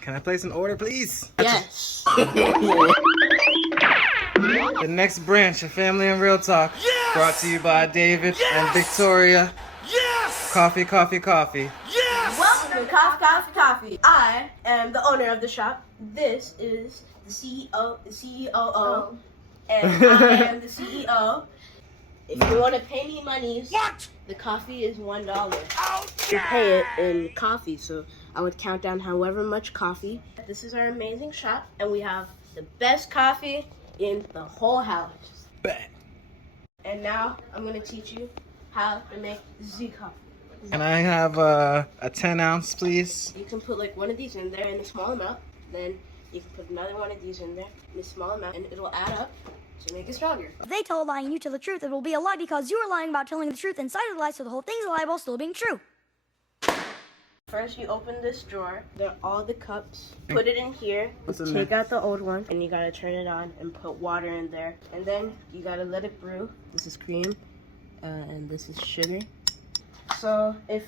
Can I place an order, please? Yes. The next branch of Family and Real Talk, brought to you by David and Victoria. Yes! Coffee, coffee, coffee. Yes! Welcome to Coffee, Coffee, Coffee. I am the owner of the shop. This is the CEO, the CEOO, and I am the CEO. If you want to pay me money, the coffee is $1. You pay it in coffee, so I would count down however much coffee. This is our amazing shop, and we have the best coffee in the whole house. Bet. And now I'm going to teach you how to make Z coffee. Can I have a 10 ounce, please? You can put like one of these in there in a small amount, then you can put another one of these in there in a small amount, and it'll add up to make it stronger. If they tell a lie and you tell the truth, it will be a lie because you are lying about telling the truth inside of the lie, so the whole thing's a lie while still being true. First, you open this drawer. There are all the cups. Put it in here. What's in Take there? out the old one, and you gotta turn it on and put water in there. And then you gotta let it brew. This is cream, and this is sugar. So if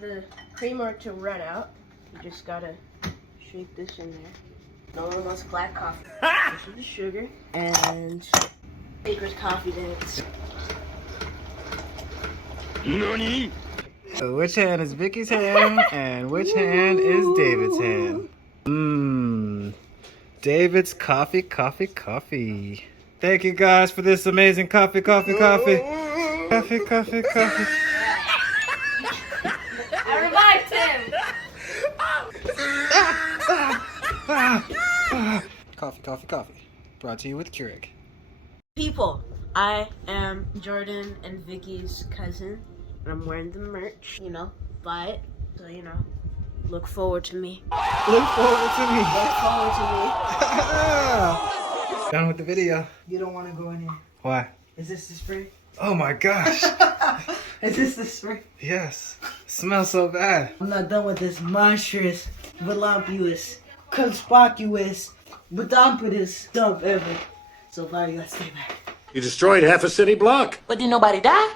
the cream were to run out, you just gotta shake this in there. No one wants black coffee. This is the sugar and baker's coffee dance. NANI? So which hand is Vicky's hand and which hand is David's hand? Mmm. David's coffee, coffee, coffee. Thank you guys for this amazing coffee, coffee, coffee. Coffee, coffee, coffee. I revived him! Coffee, coffee, coffee. Brought to you with Keurig. People, I am Jordan and Vicky's cousin, and I'm wearing the merch, buy it, so, look forward to me. Look forward to me. Look forward to me. Done with the video. You don't want to go in here. Why? Is this the spray? Oh my gosh. Is this the spray? Yes. Smells so bad. I'm not done with this monstrous, voluptuous, conspicuous, bedompidous dump ever. So far, you gotta stay back. You destroyed half a city block. But did nobody die?